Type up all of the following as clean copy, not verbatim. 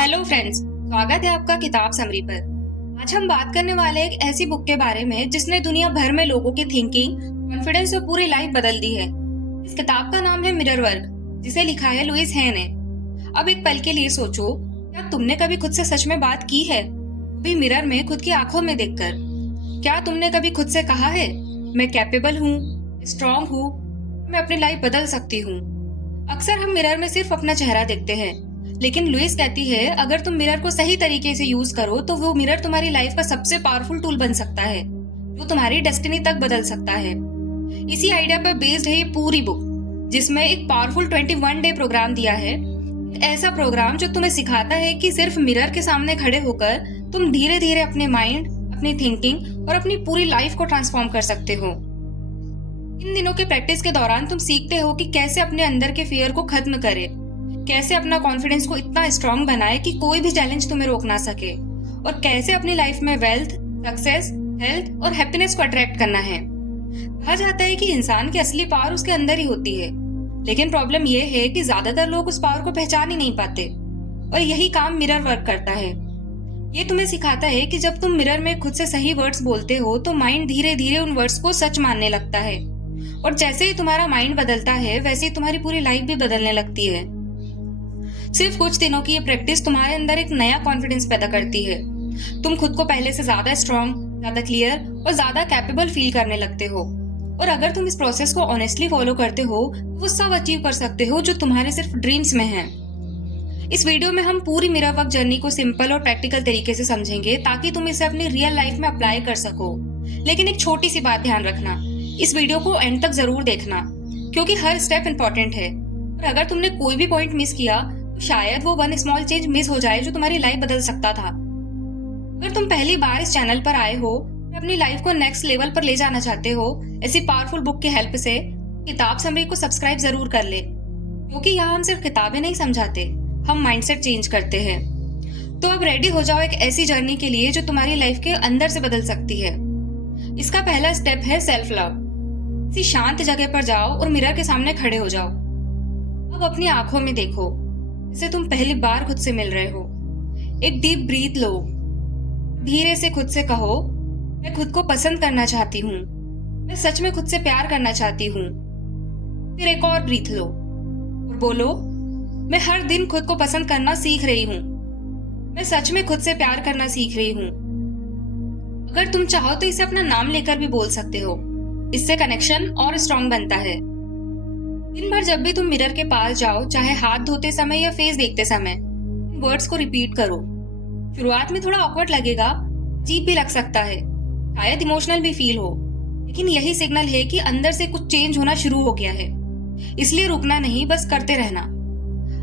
Hello friends, स्वागत है आपका किताब समरी पर। आज हम बात करने वाले एक ऐसी बुक के बारे में जिसने दुनिया भर में लोगों की थिंकिंग, कॉन्फिडेंस और पूरी लाइफ बदल दी है। इस किताब का नाम है मिरर वर्क, जिसे लिखा है लुइस है ने। अब एक पल के लिए सोचो, क्या तुमने कभी खुद से सच में बात की है? भी मिरर में खुद की आंखों में देखकर। क्या तुमने कभी खुद से कहा है, मैं कैपेबल हूँ, स्ट्रांग हूँ, मैं अपनी लाइफ बदल सकती हूँ? अक्सर हम मिरर में सिर्फ अपना चेहरा देखते हैं, लेकिन लुइस कहती है अगर तुम मिरर को सही तरीके से यूज करो तो वो मिरर तुम्हारी लाइफ का सबसे पावरफुल टूल बन सकता है, जो तुम्हारी डेस्टिनी तक बदल सकता है। इसी आइडिया पर बेस्ड है ये पूरी बुक, जिसमें एक पावरफुल 21 डे प्रोग्राम दिया है। एक ऐसा प्रोग्राम जो तुम्हें सिखाता है कि सिर्फ मिरर के सामने खड़े होकर तुम धीरे धीरे अपने माइंड, अपनी थिंकिंग और अपनी पूरी लाइफ को ट्रांसफॉर्म कर सकते हो। इन दिनों के प्रैक्टिस के दौरान तुम सीखते हो कि कैसे अपने अंदर के फियर को खत्म करें, कैसे अपना कॉन्फिडेंस को इतना स्ट्रांग बनाए कि कोई भी चैलेंज तुम्हें रोक ना सके, और कैसे अपनी लाइफ में वेल्थ, सक्सेस, हेल्थ और हैप्पीनेस को अट्रैक्ट करना है। कहा जाता है कि इंसान की असली पावर उसके अंदर ही होती है, लेकिन प्रॉब्लम यह है कि ज्यादातर लोग उस पावर को पहचान ही नहीं पाते, और यही काम मिरर वर्क करता है। ये तुम्हें सिखाता है कि जब तुम मिरर में खुद से सही वर्ड्स बोलते हो तो माइंड धीरे धीरे उन वर्ड्स को सच मानने लगता है, और जैसे ही तुम्हारा माइंड बदलता है वैसे ही तुम्हारी पूरी लाइफ भी बदलने लगती है। सिर्फ कुछ दिनों की ये प्रैक्टिस तुम्हारे अंदर एक नया कॉन्फिडेंस पैदा करती है। तुम खुद को पहले से ज्यादा स्ट्रांग, ज्यादा क्लियर और ज्यादा कैपेबल फील करने लगते हो, और अगर तुम इस प्रोसेस को ऑनेस्टली फॉलो करते हो तो वो सब अचीव कर सकते हो जो तुम्हारे सिर्फ ड्रीम्स में है। इस वीडियो में हम पूरी मिरर वर्क जर्नी को सिंपल और प्रैक्टिकल तरीके से समझेंगे ताकि तुम इसे अपनी रियल लाइफ में अप्लाई कर सको। लेकिन एक छोटी सी बात ध्यान रखना, इस वीडियो को एंड तक जरूर देखना, क्योंकि हर स्टेप इंपॉर्टेंट है, और अगर तुमने कोई भी पॉइंट मिस किया तो शायद वो वन स्मॉल चेंज मिस हो जाए जो तुम्हारी लाइफ बदल सकता था। अगर तुम पहली बार इस चैनल पर आए हो, अपनी लाइफ को नेक्स्ट लेवल पर ले जाना चाहते हो ऐसी पावरफुल बुक की हेल्प से, किताब समरी को सब्सक्राइब जरूर कर ले, क्योंकि यहाँ हम सिर्फ किताबें नहीं समझाते, हम माइंडसेट चेंज करते हैं। तो अब रेडी हो जाओ एक ऐसी जर्नी के लिए जो तुम्हारी लाइफ के अंदर से बदल सकती है। इसका पहला स्टेप है सेल्फ लव। किसी शांत जगह पर जाओ और मिरर के सामने खड़े हो जाओ। अब अपनी आंखों में देखो जैसे तुम पहली बार खुद से मिल रहे हो। एक डीप ब्रीथ लो, धीरे से खुद से कहो, मैं खुद को पसंद करना चाहती हूँ, मैं सच में खुद से प्यार करना चाहती हूँ। फिर एक और ब्रीथ लो और बोलो, मैं हर दिन खुद को पसंद करना सीख रही हूँ, मैं सच में खुद से प्यार करना सीख रही हूँ। अगर तुम चाहो तो इसे अपना नाम लेकर भी बोल सकते हो, इससे कनेक्शन और स्ट्रांग बनता है। दिन भर जब भी तुम मिरर के पास जाओ, चाहे हाथ धोते समय या फेस देखते समय, इन वर्ड्स को रिपीट करो। शुरुआत में थोड़ा ऑकवर्ड लगेगा, अजीब भी लग सकता है, शायद इमोशनल भी फील हो, लेकिन यही सिग्नल है कि अंदर से कुछ चेंज होना शुरू हो गया है। इसलिए रुकना नहीं, बस करते रहना।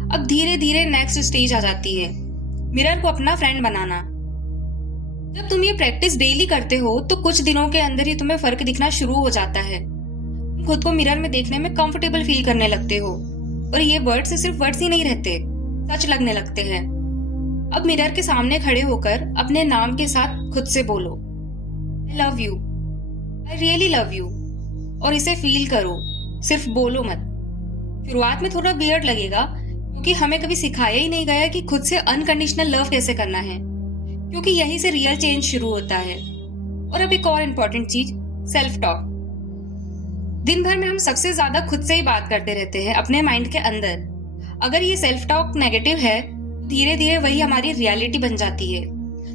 अब धीरे धीरे नेक्स्ट स्टेज आ जाती है, मिरर को अपना फ्रेंड बनाना। जब तुम ये प्रैक्टिस डेली करते हो तो कुछ दिनों के अंदर ही तुम्हें फर्क दिखना शुरू हो जाता है। तुम खुद को मिरर में देखने में कंफर्टेबल फील करने लगते हो, और ये वर्ड्स सिर्फ वर्ड्स ही नहीं रहते, सच लगने लगते हैं। अब मिरर के सामने खड़े होकर अपने नाम के साथ खुद से बोलो, I love you, I really love you, और इसे फील करो, सिर्फ बोलो मत। शुरुआत में थोड़ा वियर्ड लगेगा, क्योंकि हमें कभी सिखाया ही नहीं गया कि खुद से अनकंडीशनल लव कैसे करना है, क्योंकि यहीं से रियल चेंज शुरू होता है। और अब एक और इम्पोर्टेंट चीज, सेल्फ टॉक। दिन भर में हम सबसे ज्यादा खुद से ही बात करते रहते हैं अपने माइंड के अंदर। अगर ये सेल्फ टॉक नेगेटिव है, धीरे धीरे वही हमारी रियलिटी बन जाती है,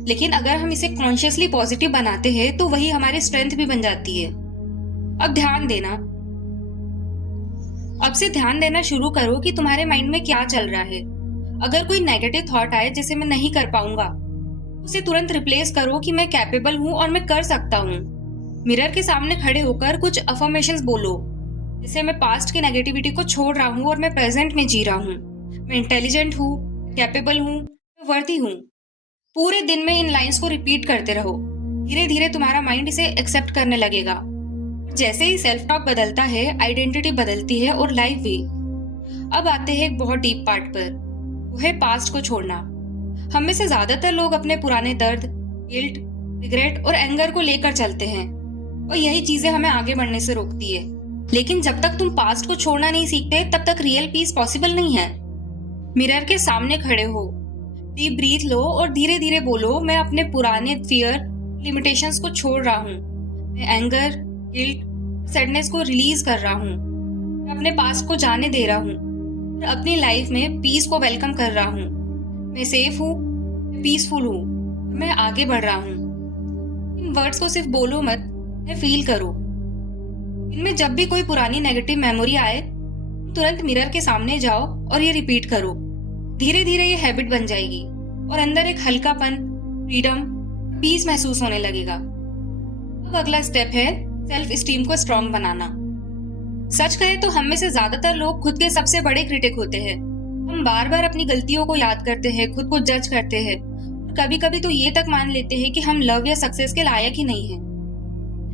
लेकिन अगर हम इसे कॉन्शियसली पॉजिटिव बनाते हैं तो वही हमारी स्ट्रेंथ भी बन जाती है। अब ध्यान देना, अब से ध्यान देना शुरू करो कि तुम्हारे माइंड में क्या चल रहा है। अगर कोई नेगेटिव थॉट आए जैसे मैं नहीं कर पाऊंगा, उसे तुरंत रिप्लेस करो कि मैं कैपेबल हूँ और मैं कर सकता हूँ। मिरर के सामने खड़े होकर कुछ अफर्मेशंस बोलो, जैसे मैं पास्ट की नेगेटिविटी को छोड़ रहा हूँ और मैं प्रेजेंट में जी रहा हूँ, मैं इंटेलिजेंट हूँ, कैपेबल हूँ, मैं वर्दी हूँ। पूरे दिन में इन लाइंस को रिपीट करते रहो। धीरे धीरे तुम्हारा माइंड इसे एक्सेप्ट करने लगेगा। जैसे ही सेल्फ टॉक बदलता है, आइडेंटिटी बदलती है और लाइफ भी। अब आते हैं एक बहुत डीप पार्ट पर, वो है पास्ट को छोड़ना। हम में से ज्यादातर लोग अपने पुराने दर्द, गिल्ट, रिग्रेट और एंगर को लेकर चलते हैं, और यही चीजें हमें आगे बढ़ने से रोकती है। लेकिन जब तक तुम पास्ट को छोड़ना नहीं सीखते, तब तक रियल पीस पॉसिबल नहीं है। मिरर के सामने खड़े हो, डीप ब्रीथ लो और धीरे धीरे बोलो, मैं अपने पुराने फियर, लिमिटेशंस को छोड़ रहा हूँ। मैं एंगर, गिल्ट, सैडनेस को रिलीज कर रहा हूँ। मैं अपने पास्ट को जाने दे रहा हूँ और अपनी लाइफ में पीस को वेलकम कर रहा हूँ। मैं सेफ हूँ, मैं पीसफुल हूँ, मैं आगे बढ़ रहा हूँ। इन वर्ड्स को सिर्फ बोलो मत, मैं फील करो। इनमें जब भी कोई पुरानी नेगेटिव मेमोरी आए, तुरंत मिरर के सामने जाओ और ये रिपीट करो। धीरे धीरे ये हैबिट बन जाएगी और अंदर एक हल्कापन, फ्रीडम, पीस महसूस होने लगेगा। अब अगला स्टेप है सेल्फ स्टीम को स्ट्रॉन्ग बनाना। सच कहे तो हम में से ज्यादातर लोग खुद के सबसे बड़े क्रिटिक होते हैं। हम बार बार अपनी गलतियों को याद करते हैं, खुद को जज करते हैं और कभी कभी तो ये तक मान लेते हैं कि हम लव या सक्सेस के लायक ही नहीं हैं।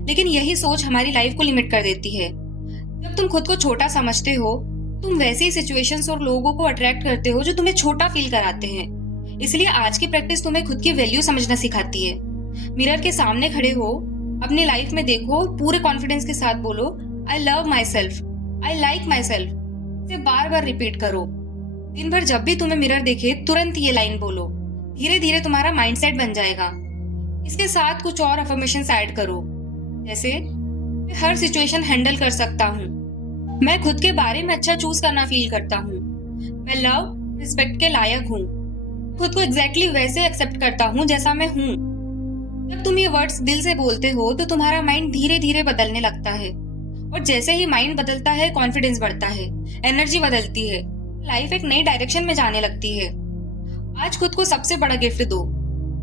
लेकिन यही सोच हमारी लाइफ को लिमिट कर देती है। जब तुम खुद को छोटा समझते हो, तुम वैसी सिचुएशंस और लोगों को अट्रैक्ट करते हो जो तुम्हें छोटा फील कराते हैं। इसलिए आज की प्रैक्टिस तुम्हें खुद की वैल्यू समझना सिखाती है। मिरर के सामने खड़े हो, अपनी लाइफ में देखो और पूरे कॉन्फिडेंस के साथ बोलो, I love my self, I like my self. इसे बार बार रिपीट करो। दिन भर जब भी तुम्हें मिरर देखे, तुरंत ये लाइन बोलो। धीरे धीरे तुम्हारा माइंडसेट बन जाएगा। इसके साथ कुछ और अफर्मेशंस ऐड करो, जैसे मैं हर सिचुएशन हैंडल कर सकता हूँ, मैं खुद के बारे में अच्छा चूज करना फील करता हूँ, मैं लव रिस्पेक्ट के लायक हूँ, खुद को एग्जैक्टली वैसे एक्सेप्ट करता हूँ जैसा मैं हूँ। जब तुम ये वर्ड्स दिल से बोलते हो तो तुम्हारा माइंड धीरे धीरे बदलने लगता है और जैसे ही माइंड बदलता है, कॉन्फिडेंस बढ़ता है, एनर्जी बदलती है, लाइफ एक नई डायरेक्शन में जाने लगती है। आज खुद को सबसे बड़ा गिफ्ट दो,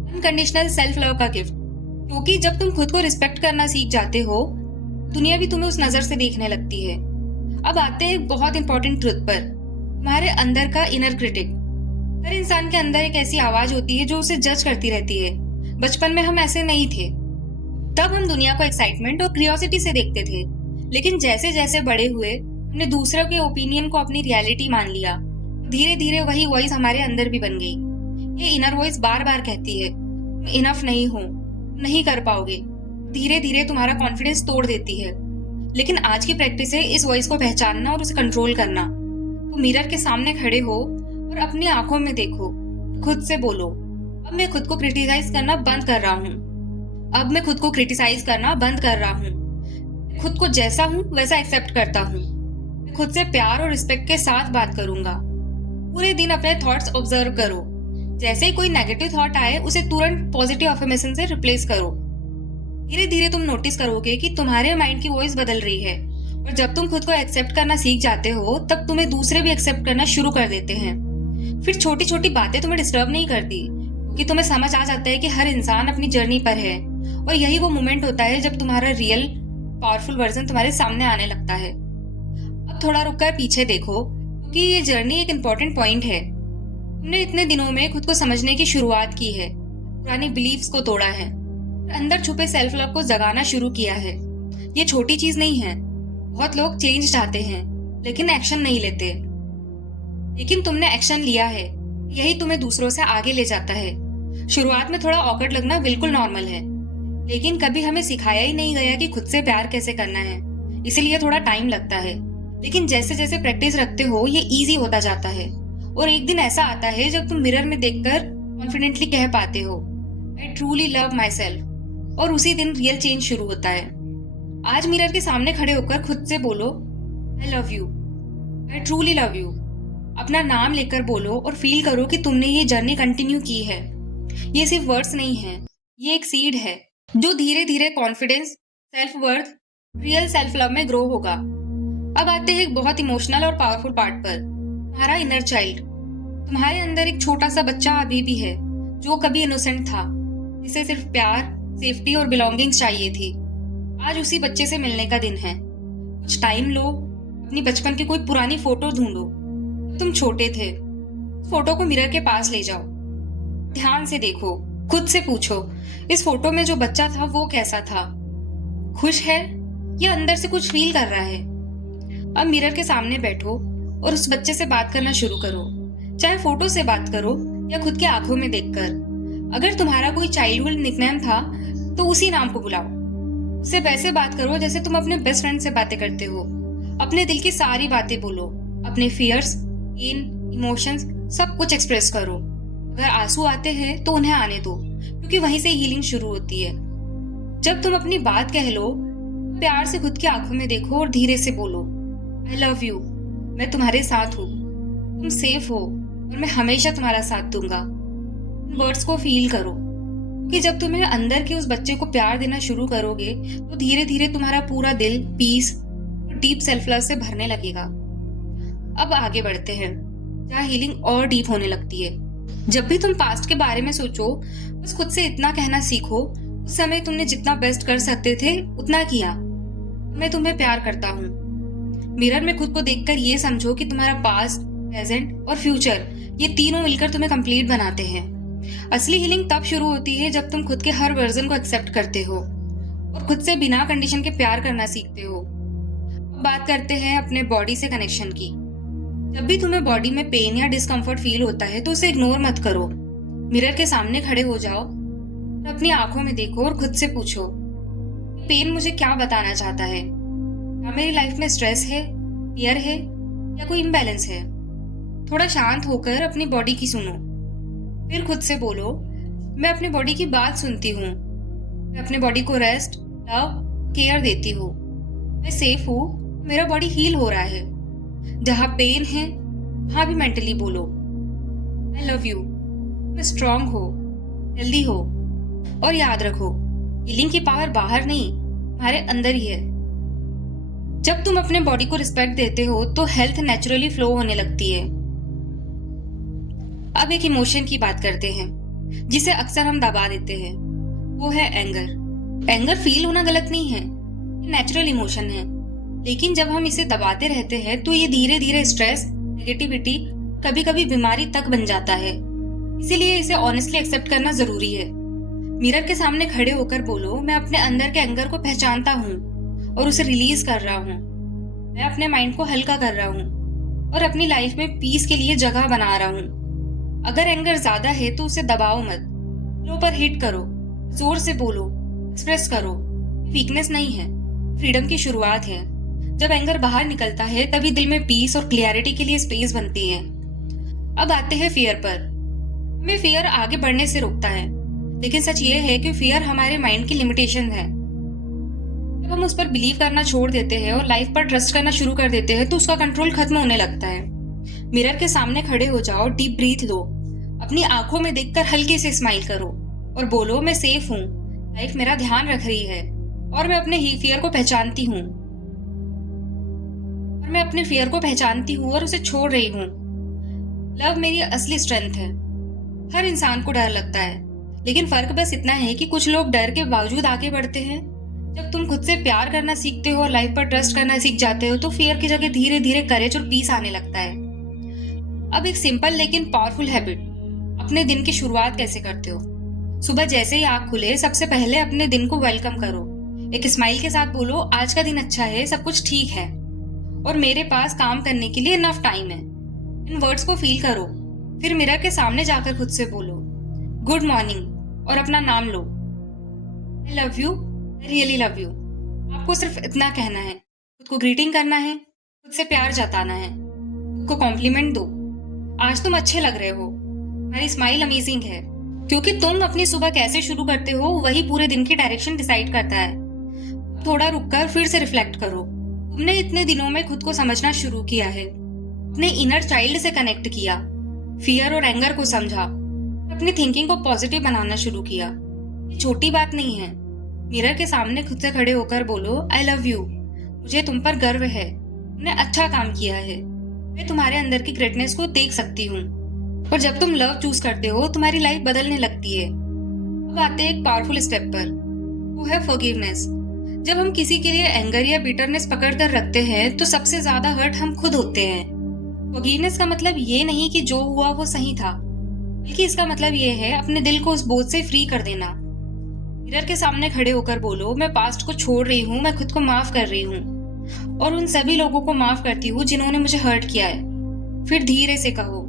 अनकंडीशनल सेल्फ लव का गिफ्ट, क्योंकि जब तुम खुद को रिस्पेक्ट करना सीख जाते हो, दुनिया भी तुम्हें उस नजर से देखने लगती है। अब आते हैं बहुत इंपॉर्टेंट ट्रुथ पर, तुम्हारे अंदर का इनर क्रिटिक। हर इंसान के अंदर एक ऐसी आवाज होती है जो उसे जज करती रहती है। बचपन में हम ऐसे नहीं थे, तब हम दुनिया को एक्साइटमेंट और क्यूरियोसिटी से देखते थे। लेकिन जैसे जैसे बड़े हुए, हमने दूसरों के ओपिनियन को अपनी रियलिटी मान लिया। धीरे धीरे वही वॉइस हमारे अंदर भी बन गई। ये इनर वॉइस बार बार कहती है, तुम इनफ नहीं हो, नहीं कर पाओगे। धीरे धीरे तुम्हारा कॉन्फिडेंस तोड़ देती है। लेकिन आज की प्रैक्टिस है इस वॉइस को पहचानना और उसे कंट्रोल करना। तो मिरर के सामने खड़े हो और अपनी आंखों में देखो, खुद से बोलो, अब मैं खुद को क्रिटिसाइज करना बंद कर रहा हूँ। अब मैं खुद को क्रिटिसाइज करना बंद कर रहा हूँ। खुद को जैसा हूँ वैसा एक्सेप्ट करता हूँ। मैं खुद से प्यार और रिस्पेक्ट के साथ बात करूंगा। पूरे दिन अपने थॉट्स ऑब्जर्व करो। जैसे ही कोई नेगेटिव थॉट आए, उसे तुरंत पॉजिटिव अफर्मेशन से रिप्लेस करो। धीरे धीरे तुम नोटिस करोगे कि तुम्हारे माइंड की वॉइस बदल रही है और जब तुम खुद को एक्सेप्ट करना सीख जाते हो, तब तुम्हें दूसरे भी एक्सेप्ट करना शुरू कर देते हैं। फिर छोटी छोटी बातें तुम्हें डिस्टर्ब नहीं करती, क्योंकि तुम्हें समझ आ जाता है कि हर इंसान अपनी जर्नी पर है और यही वो मोमेंट होता है जब तुम्हारा रियल पावरफुल वर्जन तुम्हारे सामने आने लगता है। अब थोड़ा रुककर पीछे देखो, क्योंकि ये जर्नी एक इम्पोर्टेंट पॉइंट है। तुमने इतने दिनों में खुद को समझने की शुरुआत की है, पुरानी बिलीफ्स को तोड़ा है, अंदर छुपे सेल्फ लव को जगाना शुरू किया है। ये छोटी चीज नहीं है। बहुत लोग चेंज चाहते हैं लेकिन एक्शन नहीं लेते। लेकिन तुमने एक्शन लिया है, यही तुम्हें दूसरों से आगे ले जाता है। शुरुआत में थोड़ा ऑकवर्ड लगना बिल्कुल नॉर्मल है, लेकिन कभी हमें सिखाया ही नहीं गया कि खुद से प्यार कैसे करना है, इसीलिए थोड़ा टाइम लगता है। लेकिन जैसे जैसे प्रैक्टिस रखते हो, ये इजी होता जाता है और एक दिन ऐसा आता है जब तुम मिरर में देखकर कॉन्फिडेंटली कह पाते हो, I truly love my self, और उसी दिन रियल चेंज शुरू होता है। आज मिरर के सामने खड़े होकर खुद से बोलो, I love you, I truly love you. अपना नाम लेकर बोलो और फील करो कि तुमने ये जर्नी कंटिन्यू की है। ये सिर्फ वर्ड्स नहीं है, ये एक सीड है जो धीरे धीरे confidence, self worth, real self love में ग्रो होगा। अब आते हैं एक बहुत इमोशनल और पावरफुल पार्ट पर, तुम्हारा इनर चाइल्ड। तुम्हारे अंदर एक छोटा सा बच्चा अभी भी है जो कभी इनोसेंट था, जिसे सिर्फ प्यार, सेफ्टी और बिलोंगिंग्स चाहिए थी। आज उसी बच्चे से मिलने का दिन है। कुछ टाइम लो, अपनी बचपन की कोई पुरानी फोटो ढूंढो। तुम छोटे थे, फोटो को मिरर के पास ले जाओ, ध्यान से देखो, खुद से पूछो, इस फोटो में जो बच्चा था वो कैसा था? खुश है या अंदर से कुछ फील कर रहा है? अब मिरर के सामने बैठो और उस बच्चे से बात करना शुरू करो, चाहे फोटो से बात करो या खुद की आंखों में देखकर। अगर तुम्हारा कोई चाइल्डहुड निकनेम था तो उसी नाम को बुलाओ। उससे वैसे बात करो जैसे तुम अपने बेस्ट फ्रेंड से बातें करते हो। अपने दिल की सारी बातें बोलो, अपने फियर्स, पेन, इमोशंस सब कुछ एक्सप्रेस करो। अगर आंसू आते हैं तो उन्हें आने दो, क्योंकि वहीं से हीलिंग शुरू होती है। जब तुम अपनी बात कह लो, प्यार से खुद की आंखों में देखो और धीरे से बोलो, आई लव यू, मैं तुम्हारे साथ हूँ, तुम सेफ हो और मैं हमेशा तुम्हारा साथ दूंगा। उन वर्ड्स को फील करो, क्योंकि जब तुम्हें अंदर के उस बच्चे को प्यार देना शुरू करोगे तो धीरे धीरे तुम्हारा पूरा दिल पीस और डीप सेल्फ लव से भरने लगेगा। अब आगे बढ़ते हैं, जहाँ हीलिंग और डीप होने लगती है। जब भी तुम पास्ट के बारे में सोचो, बस खुद से इतना कहना सीखो, उस समय तुमने जितना बेस्ट कर सकते थे उतना किया, मैं तुम्हें प्यार करता हूँ। मिरर में खुद को देखकर ये समझो कि तुम्हारा पास्ट, प्रेजेंट और फ्यूचर, ये तीनों मिलकर तुम्हें कंप्लीट बनाते हैं। असली हीलिंग तब शुरू होती है जब तुम खुद के हर वर्जन को एक्सेप्ट करते हो और खुद से बिना कंडीशन के प्यार करना सीखते हो। अब बात करते हैं अपने बॉडी से कनेक्शन की। जब भी तुम्हें बॉडी में पेन या डिस्कम्फर्ट फील होता है तो उसे इग्नोर मत करो। मिरर के सामने खड़े हो जाओ और अपनी आंखों में देखो और खुद से पूछो, पेन मुझे क्या बताना चाहता है? क्या मेरी लाइफ में स्ट्रेस है, फियर है या कोई इम्बैलेंस है? थोड़ा शांत होकर अपनी बॉडी की सुनो, फिर खुद से बोलो, मैं अपनी बॉडी की बात सुनती हूँ, मैं अपनी बॉडी को रेस्ट, लव, केयर देती हूँ, मैं सेफ हूँ, मेरा बॉडी हील हो रहा है। जहाँ पेन है वहाँ भी मेंटली बोलो, आई लव यू, मैं स्ट्रांग हो, हेल्दी हो। और याद रखो, हीलिंग की पावर बाहर नहीं, तुम्हारे अंदर ही है। जब तुम अपने बॉडी को रिस्पेक्ट देते हो तो हेल्थ नेचुरली फ्लो होने लगती है। अब एक इमोशन की बात करते हैं जिसे अक्सर हम दबा देते हैं, वो है एंगर। एंगर फील होना गलत नहीं है, ये नेचुरल इमोशन है, लेकिन जब हम इसे दबाते रहते हैं तो ये धीरे धीरे स्ट्रेस, नेगेटिविटी, कभी कभी बीमारी तक बन जाता है। इसीलिए इसे ऑनेस्टली एक्सेप्ट करना जरूरी है। मिरर के सामने खड़े होकर बोलो, मैं अपने अंदर के एंगर को पहचानता हूँ और उसे रिलीज कर रहा हूँ, मैं अपने माइंड को हल्का कर रहा हूँ और अपनी लाइफ में पीस के लिए जगह बना रहा हूँ। अगर एंगर ज्यादा है तो उसे दबाओ मत, लो पर हिट करो, जोर से बोलो, एक्सप्रेस करो। वीकनेस नहीं है, फ्रीडम की शुरुआत है। जब एंगर बाहर निकलता है तभी दिल में पीस और क्लियरिटी के लिए स्पेस बनती है। अब आते हैं फियर पर। हमें फियर आगे बढ़ने से रोकता है, लेकिन सच ये है कि फियर हमारे माइंड की लिमिटेशन है। जब हम उस पर बिलीव करना छोड़ देते हैं और लाइफ पर ट्रस्ट करना शुरू कर देते हैं तो उसका कंट्रोल खत्म होने लगता है। मिरर के सामने खड़े हो जाओ, डीप ब्रीथ लो, अपनी आंखों में देखकर हल्के से स्माइल करो और बोलो, मैं सेफ हूँ, लाइफ मेरा ध्यान रख रही है और मैं अपने फियर को पहचानती हूँ और उसे छोड़ रही हूँ। लव मेरी असली स्ट्रेंथ है। हर इंसान को डर लगता है, लेकिन फर्क बस इतना है कि कुछ लोग डर के बावजूद आगे बढ़ते हैं। जब तुम खुद से प्यार करना सीखते हो और लाइफ पर ट्रस्ट करना सीख जाते हो तो फियर की जगह धीरे धीरे करेज और पीस आने लगता है। अब एक सिंपल लेकिन पावरफुल हैबिट, अपने दिन की शुरुआत कैसे करते हो? सुबह जैसे ही आँख खुले सबसे पहले अपने दिन को वेलकम करो, एक स्माइल के साथ बोलो, आज का दिन अच्छा है, सब कुछ ठीक है और मेरे पास काम करने के लिए इनफ टाइम है। इन वर्ड्स को फील करो, फिर मिरर के सामने जाकर खुद से बोलो, गुड मॉर्निंग और अपना नाम लो, I love you, I really love you. आपको सिर्फ इतना कहना है, खुद को ग्रीटिंग करना है, खुद से प्यार जताना है, खुद को कॉम्प्लीमेंट दो, आज तुम अच्छे लग रहे हो, तुम्हारी स्माइल अमेजिंग है। क्योंकि तुम अपनी सुबह कैसे शुरू करते हो वही पूरे दिन की डायरेक्शन डिसाइड करता है। थोड़ा रुककर फिर से रिफ्लेक्ट करो, तुमने इतने दिनों में खुद को समझना शुरू किया है, अपने इनर चाइल्ड से कनेक्ट किया, फियर और एंगर को समझा, अपनी थिंकिंग को पॉजिटिव बनाना शुरू किया। ये छोटी बात नहीं है। मिरर के सामने खुद से खड़े होकर बोलो, आई लव यू, मुझे तुम पर गर्व है, तुमने अच्छा काम किया है, मैं तुम्हारे अंदर की ग्रेटनेस को देख सकती हूँ। और जब तुम लव चूज करते हो तुम्हारी लाइफ बदलने लगती है। अब आते हैं एक पावरफुल स्टेप पर, वो है फॉरगिवनेस। जब हम किसी के लिए एंगर या बिटरनेस पकड़ कर रखते हैं तो सबसे ज्यादा हर्ट हम खुद होते हैं। फॉरगिवनेस का मतलब ये नहीं कि जो हुआ वो सही था, बल्कि इसका मतलब ये है अपने दिल को उस बोझ से फ्री कर देना। मिरर के सामने खड़े होकर बोलो, मैं पास्ट को छोड़ रही हूँ, मैं खुद को माफ कर रही हूँ और उन सभी लोगों को माफ करती हूँ जिन्होंने मुझे हर्ट किया है। फिर धीरे से कहो,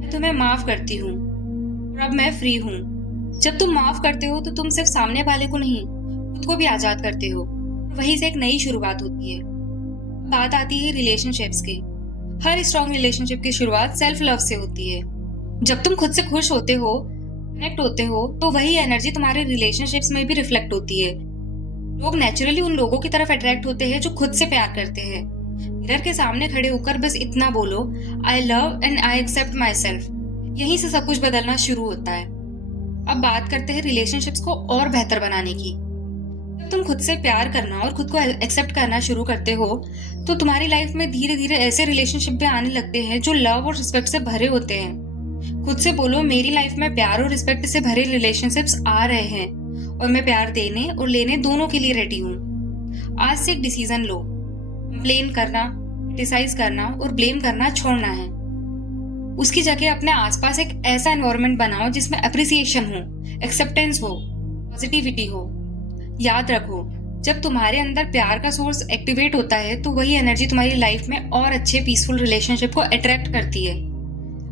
मैं तुम्हें माफ करती हूँ और अब मैं फ्री हूँ। जब तुम माफ करते हो तो तुम सिर्फ सामने वाले को नहीं, खुद को भी आजाद करते हो। वहीं से एक नई शुरुआत होती है। बात आती है रिलेशनशिप्स की। हर स्ट्रॉन्ग रिलेशनशिप की शुरुआत सेल्फ लव से होती है। जब तुम खुद से खुश होते हो, कनेक्ट होते हो, तो वही एनर्जी तुम्हारे रिलेशनशिप्स में भी रिफ्लेक्ट होती है। लोग नेचुरली उन लोगों की तरफ अट्रैक्ट होते हैं जो खुद से प्यार करते हैं। मिरर के सामने खड़े होकर बस इतना बोलो, I love and I accept myself. यहीं से सब कुछ बदलना शुरू होता है। अब बात करते हैं रिलेशनशिप्स को और बेहतर बनाने की। जब तुम खुद से प्यार करना और खुद को एक्सेप्ट करना शुरू करते हो, तो तुम्हारी लाइफ में धीरे धीरे ऐसे रिलेशनशिप भी आने लगते हैं जो लव और रिस्पेक्ट से भरे होते हैं। खुद से बोलो, मेरी लाइफ में प्यार और रिस्पेक्ट से भरे रिलेशनशिप्स आ रहे हैं और मैं प्यार देने और लेने दोनों के लिए रेडी हूँ। आज से एक डिसीजन लो, कंप्लेन करना, क्रिटिसाइज करना और ब्लेम करना छोड़ना है। उसकी जगह अपने आसपास एक ऐसा एनवायरनमेंट बनाओ जिसमें अप्रिसिएशन हो, एक्सेप्टेंस हो, पॉजिटिविटी हो। याद रखो, जब तुम्हारे अंदर प्यार का सोर्स एक्टिवेट होता है तो वही एनर्जी तुम्हारी लाइफ में और अच्छे पीसफुल रिलेशनशिप को अट्रैक्ट करती है।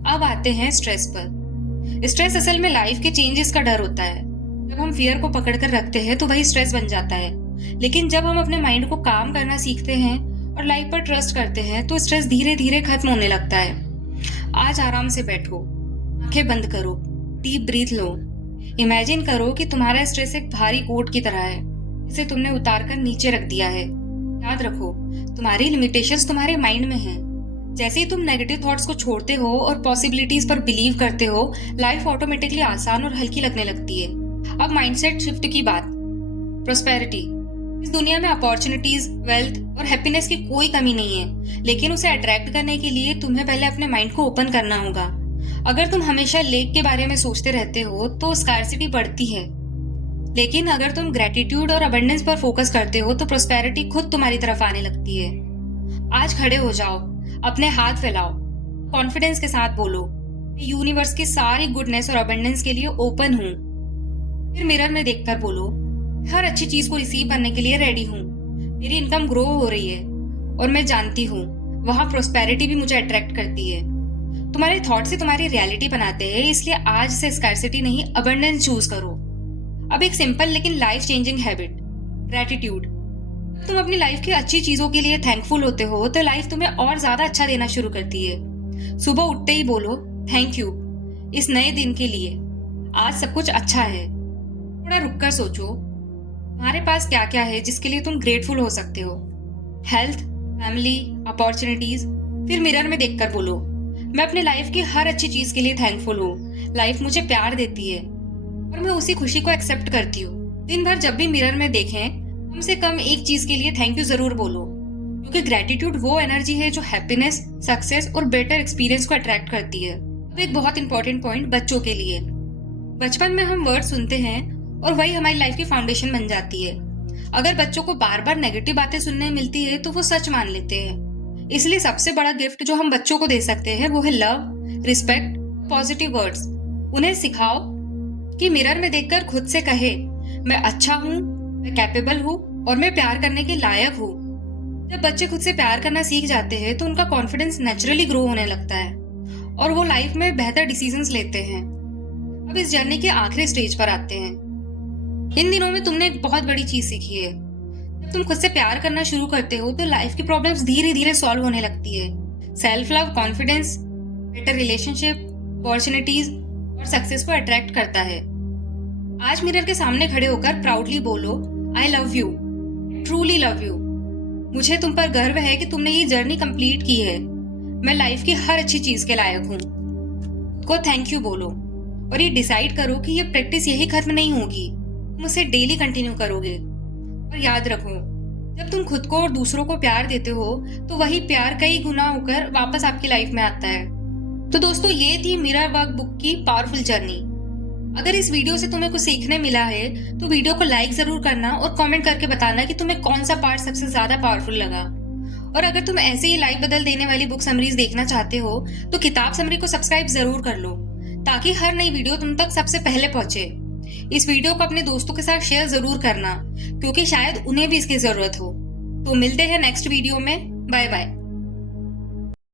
अब आते हैं स्ट्रेस पर। स्ट्रेस असल में लाइफ के चेंजेस का डर होता है। जब हम फियर को पकड़ कर रखते हैं तो वही स्ट्रेस बन जाता है। लेकिन जब हम अपने माइंड को काम करना सीखते हैं और लाइफ पर ट्रस्ट करते हैं तो स्ट्रेस धीरे धीरे खत्म होने लगता है। आज आराम से बैठो, आंखें बंद करो, डीप ब्रीथ लो। इमेजिन करो कि तुम्हारा स्ट्रेस एक भारी कोट की तरह है जिसे तुमने उतार कर नीचे रख दिया है। याद रखो, तुम्हारी लिमिटेशंस तुम्हारे माइंड में हैं। जैसे ही तुम नेगेटिव थॉट्स को छोड़ते हो और पॉसिबिलिटीज पर बिलीव करते हो, लाइफ ऑटोमेटिकली आसान और हल्की लगने लगती है। अब माइंडसेट शिफ्ट की बात। प्रोस्पेरिटी। इस दुनिया में अपॉर्चुनिटीज, वेल्थ और हैप्पीनेस की कोई कमी नहीं है, लेकिन उसे अट्रैक्ट करने के लिए तुम्हें पहले अपने माइंड को ओपन करना होगा। अगर तुम हमेशा लेक के बारे में सोचते रहते हो तो स्कार्सिटी बढ़ती है, लेकिन अगर तुम ग्रेटिट्यूड और अबंडेंस पर फोकस करते हो तो प्रोस्पेरिटी खुद तुम्हारी तरफ आने लगती है। आज खड़े हो जाओ, अपने हाथ फैलाओ, कॉन्फिडेंस के साथ बोलो, यूनिवर्स की सारी गुडनेस और अबंडेंस के लिए ओपन हूँ। फिर मिरर में देखकर बोलो, हर अच्छी चीज को रिसीव करने के लिए रेडी हूँ। मेरी इनकम ग्रो हो रही है और मैं जानती हूँ वहां प्रोस्पेरिटी भी मुझे अट्रैक्ट करती है। तुम्हारे थॉट से तुम्हारी रियलिटी बनाते हैं, इसलिए आज से स्कार्सिटी नहीं, अबंडेंस चूज करो। अब एक सिंपल लेकिन लाइफ चेंजिंग हैबिट, ग्रेटिट्यूड। तुम अपनी लाइफ की अच्छी चीजों के लिए थैंकफुल होते हो तो लाइफ तुम्हें और ज्यादा अच्छा देना शुरू करती है। सुबह उठते ही बोलो, थैंक यू इस नए दिन के लिए, आज सब कुछ अच्छा है। थोड़ा रुककर सोचो, तुम्हारे पास क्या क्या है जिसके लिए तुम ग्रेटफुल हो सकते हो। Health, family, opportunities. फिर मिरर में देखकर बोलो, मैं अपनी लाइफ की हर अच्छी चीज के लिए थैंकफुल हूँ। लाइफ मुझे प्यार देती है और मैं उसी खुशी को एक्सेप्ट करती हूँ। दिन भर जब भी मिरर में देखें, कम से कम एक चीज के लिए थैंक यू जरूर बोलो, क्योंकि ग्रेटिट्यूड वो एनर्जी है जो हैप्पीनेस, सक्सेस और बेटर एक्सपीरियंस को अट्रैक्ट करती है। अब एक बहुत इंपॉर्टेंट पॉइंट बच्चों के लिए। बचपन में हम वर्ड सुनते हैं और वही हमारी लाइफ की फाउंडेशन बन जाती है। अगर बच्चों को बार बार नेगेटिव बातें सुनने मिलती है तो वो सच मान लेते हैं। इसलिए सबसे बड़ा गिफ्ट जो हम बच्चों को दे सकते हैं वो है लव, रिस्पेक्ट, पॉजिटिव वर्ड्स। उन्हें सिखाओ कि मिरर में देखकर खुद से कहे, मैं अच्छा हूँ, मैं कैपेबल हूँ और मैं प्यार करने के लायक हूँ। जब बच्चे खुद से प्यार करना सीख जाते हैं तो उनका कॉन्फिडेंस नेचुरली ग्रो होने लगता है और वो लाइफ में बेहतर डिसीजंस लेते हैं। अब इस जर्नी के आखिरी स्टेज पर आते हैं। इन दिनों में तुमने एक बहुत बड़ी चीज सीखी है। जब तुम खुद से प्यार करना शुरू करते हो तो लाइफ की प्रॉब्लम्स धीरे धीरे सॉल्व होने लगती है। Self love, confidence, better relationship, opportunities और सक्सेस को अट्रैक्ट करता है। आज मिरर के सामने खड़े होकर प्राउडली बोलो, I love you, truly love you. मुझे तुम पर गर्व है कि तुमने ये जर्नी कंप्लीट की है। मैं लाइफ की हर अच्छी चीज के लायक हूँ। को थैंक यू बोलो और ये डिसाइड करो कि ये प्रैक्टिस यही खत्म नहीं होगी, तुम उसे डेली कंटिन्यू करोगे। और याद रखो, जब तुम खुद को और दूसरों को प्यार देते हो तो वही प्यार कई गुना होकर वापस आपकी लाइफ में आता है। तो दोस्तों, ये थी मिरर वर्क बुक की पावरफुल जर्नी। अगर इस वीडियो से तुम्हें कुछ सीखने मिला है तो वीडियो को लाइक जरूर करना और कमेंट करके बताना कि तुम्हें कौन सा पार्ट सबसे ज्यादा पावरफुल लगा। और अगर तुम ऐसे ही लाइफ बदल देने वाली बुक समरीज देखना चाहते हो तो किताब समरी को सब्सक्राइब जरूर कर लो, ताकि हर नई वीडियो तुम तक सबसे पहले पहुंचे। इस वीडियो को अपने दोस्तों के साथ शेयर जरूर करना, क्योंकि शायद उन्हें भी इसकी जरूरत हो। तो मिलते हैं नेक्स्ट वीडियो में। Bye bye.